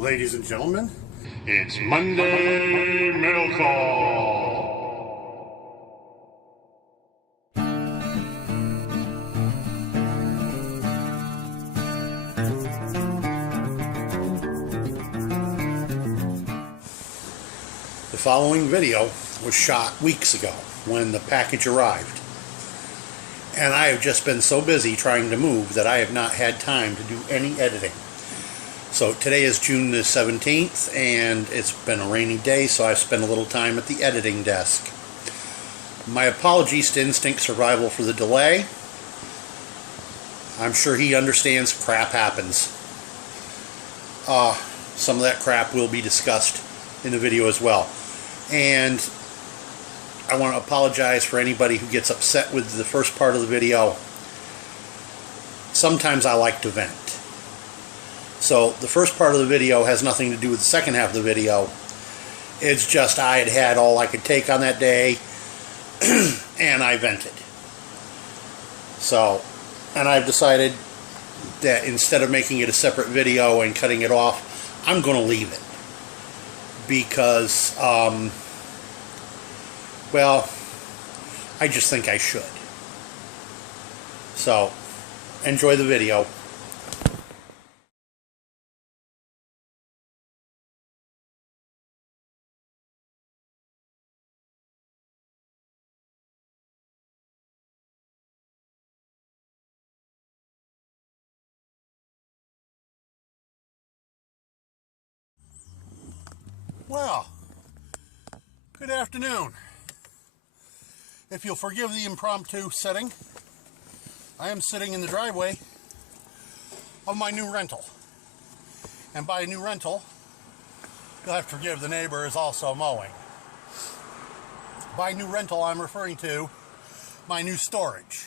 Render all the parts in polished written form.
Ladies and gentlemen, it's Monday Mail Call. The following video was shot weeks ago when the package arrived. And I have just been so busy trying to move that I have not had time to do any editing. So today is June the 17th, and it's been a rainy day, so I've spent a little time at the editing desk. My apologies to Instinct Survival for the delay. I'm sure he understands crap happens. Some of that crap will be discussed in the video as well. And I want to apologize for anybody who gets upset with the first part of the video. Sometimes I like to vent. So the first part of the video has nothing to do with the second half of the video. It's just I had had all I could take on that day and I vented. So, and I've decided that instead of making it a separate video and cutting it off, I'm going to leave it. Because, well, I just think I should. So, enjoy the video. Well, good afternoon. If you'll forgive the impromptu setting, I am sitting in the driveway of my new rental. And by new rental, you'll have to forgive the neighbor is also mowing. By new rental, I'm referring to my new storage.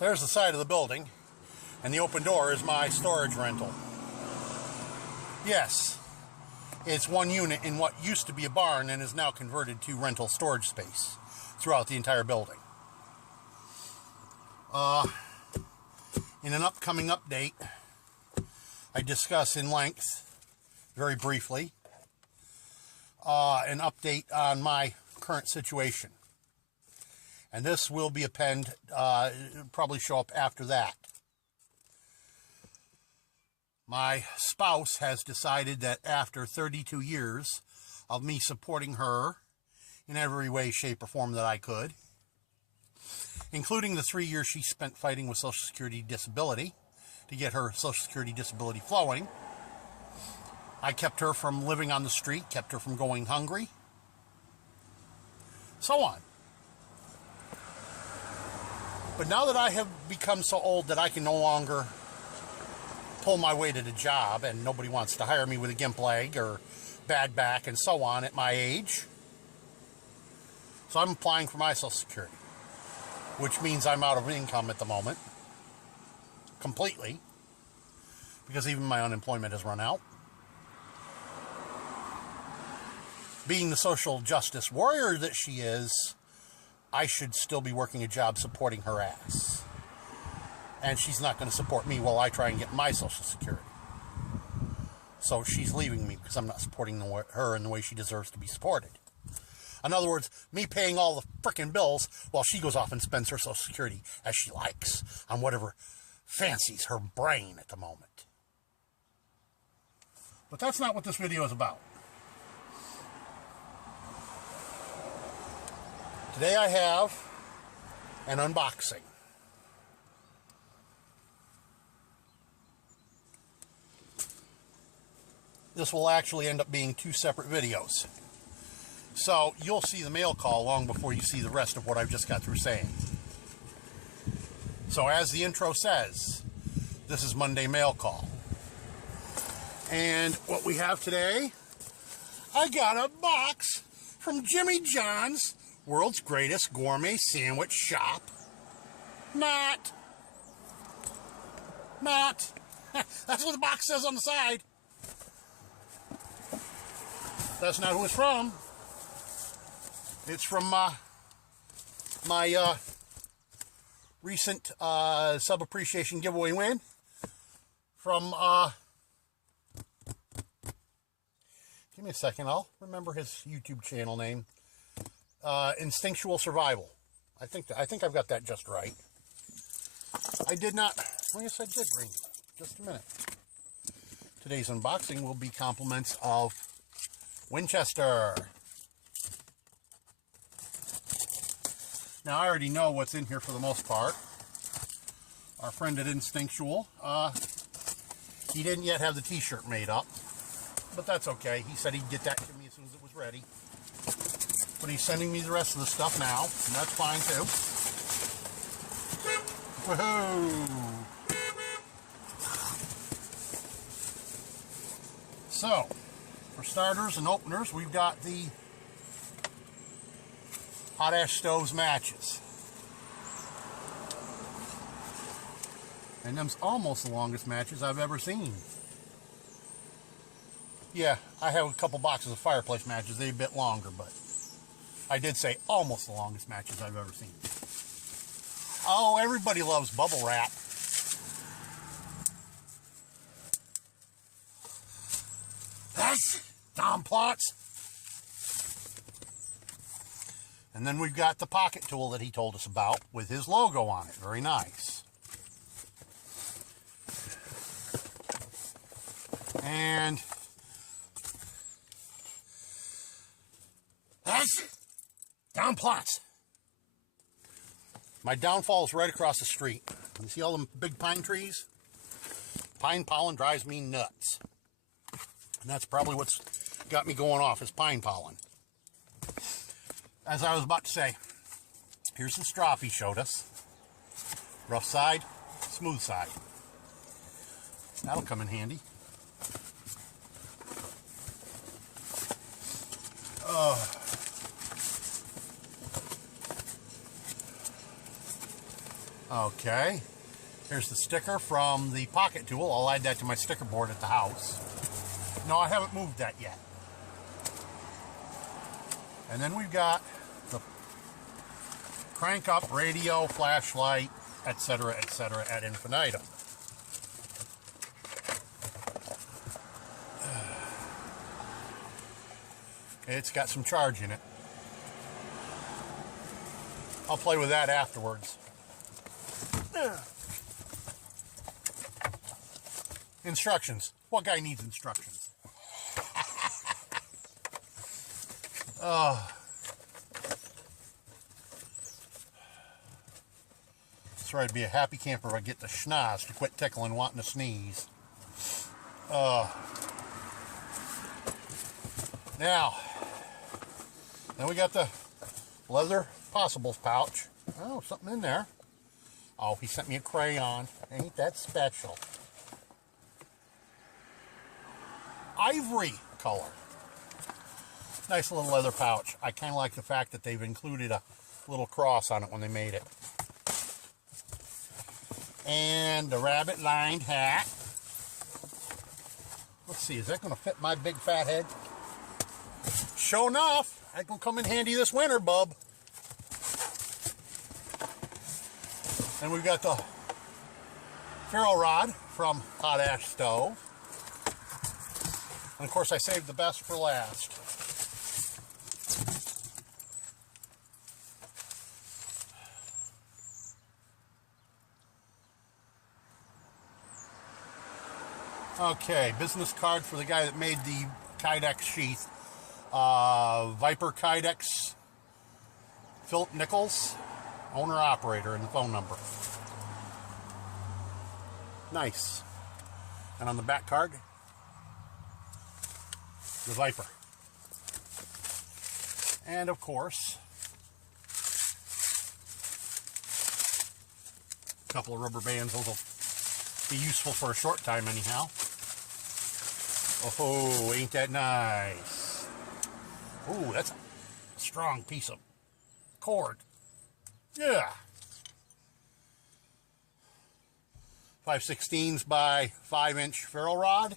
There's the side of the building, and the open door is my storage rental. Yes. It's one unit in what used to be a barn and is now converted to rental storage space throughout the entire building. In an upcoming update, I discuss in length, very briefly, an update on my current situation. And this will be appended, probably show up after that. My spouse has decided that after 32 years of me supporting her in every way, shape, or form that I could, including the 3 years she spent fighting with Social Security disability to get her Social Security disability flowing, I kept her from living on the street, kept her from going hungry, so on. But now that I have become so old that I can no longer pull my weight at a job, and nobody wants to hire me with a gimp leg or bad back and so on at my age. So I'm applying for my Social Security, which means I'm out of income at the moment, completely, because even my unemployment has run out. Being the social justice warrior that she is, I should still be working a job supporting her ass. And she's not going to support me while I try and get my Social Security. So she's leaving me because I'm not supporting her in the way she deserves to be supported. In other words, me paying all the frickin' bills while she goes off and spends her Social Security as she likes on whatever fancies her brain at the moment. But that's not what this video is about. Today I have an unboxing. This will actually end up being 2 separate videos. So you'll see the mail call long before you see the rest of what I've just got through saying. So as the intro says, this is Monday Mail Call. And what we have today, I got a box from Jimmy John's World's Greatest Gourmet Sandwich Shop. Not. That's what the box says on the side. That's not who it's from. It's from my recent sub appreciation giveaway win from me a second. I'll remember his YouTube channel name. Instinctual Survival. I think I've got that just right. I did not. Well, yes, I did bring it. Just a minute. Today's unboxing will be compliments of Winchester. Now, I already know what's in here for the most part. Our friend at Instinctual, he didn't yet have the t-shirt made up, but that's okay. He said he'd get that to me as soon as it was ready. But he's sending me the rest of the stuff now, and that's fine too. Woohoo! So, for starters and openers, we've got the Hot Ash Stoves matches. And them's almost the longest matches I've ever seen. Yeah, I have a couple boxes of fireplace matches. They're a bit longer, but I did say almost the longest matches I've ever seen. Oh, everybody loves bubble wrap. That's Tom Plotz. And then we've got the pocket tool that he told us about with his logo on it. Very nice. And that's Tom Plotz. My downfall is right across the street. You see all them big pine trees? Pine pollen drives me nuts. And that's probably what's got me going off, is pine pollen. As I was about to say, here's the strop he showed us. Rough side, smooth side. That'll come in handy. Okay, here's the sticker from the pocket tool. I'll add that to my sticker board at the house. No, I haven't moved that yet. And then we've got the crank up radio, flashlight, etc., ad infinitum. It's got some charge in it. I'll play with that afterwards. Instructions. What guy needs instructions? So I'd be a happy camper if I get the schnoz to quit tickling wanting to sneeze. Now, then we got the leather possibles pouch. Oh, something in there. Oh, he sent me a crayon. Ain't that special? Ivory color. Nice little leather pouch. I kind of like the fact that they've included a little cross on it when they made it. And a rabbit lined hat. Let's see, is that going to fit my big fat head? Sure enough, that's going to come in handy this winter, bub. And we've got the ferro rod from Hot Ash Stove. And of course, I saved the best for last. Okay, business card for the guy that made the Kydex sheath. Viper Kydex, Philip Nichols, owner-operator, and the phone number. Nice. And on the back card, the Viper. And of course, a couple of rubber bands. Those will be useful for a short time anyhow. Oh, ain't that nice? Ooh, that's a strong piece of cord. Yeah. 5/16 by 5-inch ferro rod.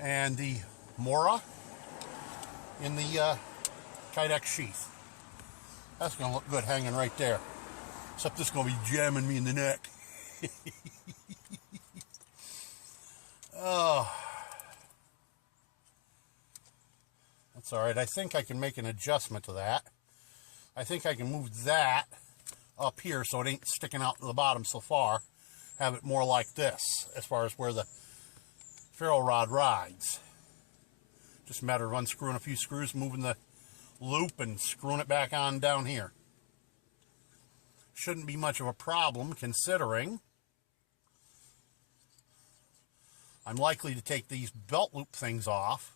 And the Mora in the Kydex sheath. That's going to look good hanging right there. Except this is going to be jamming me in the neck. Oh. It's all right. I think I can make an adjustment to that. I think I can move that up here so it ain't sticking out to the bottom so far. Have it more like this as far as where the ferro rod rides. Just a matter of unscrewing a few screws, moving the loop, and screwing it back on down here. Shouldn't be much of a problem, considering I'm likely to take these belt loop things off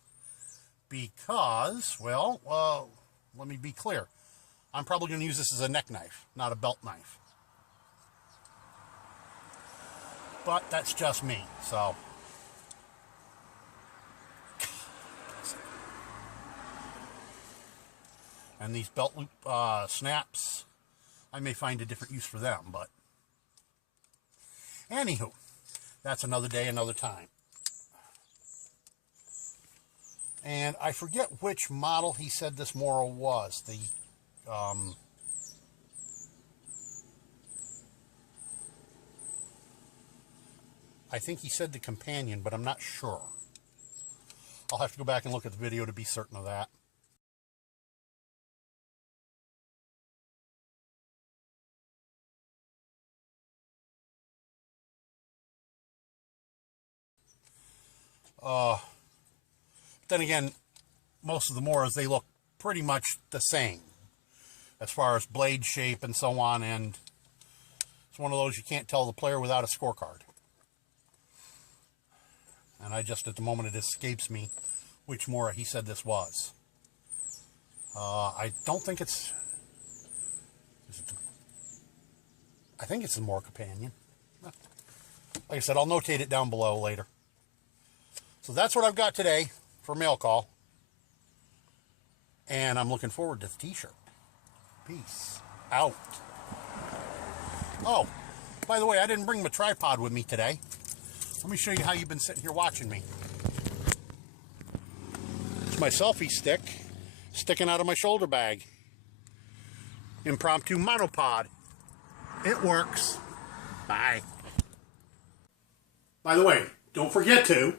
because, well, let me be clear. I'm probably going to use this as a neck knife, not a belt knife. But that's just me, so. And these belt loop snaps, I may find a different use for them, but anywho, that's another day, another time. And I forget which model he said this mower was. I think he said the Companion, but I'm not sure. I'll have to go back and look at the video to be certain of that. Then again, most of the mowers, they look pretty much the same as far as blade shape and so on, and it's one of those you can't tell the player without a scorecard. And I just, at the moment, it escapes me which mower he said this was. I don't think it's... I think it's the Mower Companion. Like I said, I'll notate it down below later. So that's what I've got today for mail call. And I'm looking forward to the t-shirt. Peace out. Oh, by the way, I didn't bring my tripod with me today. Let me show you how you've been sitting here watching me. It's my selfie stick sticking out of my shoulder bag. Impromptu monopod. It works. Bye. By the way, don't forget to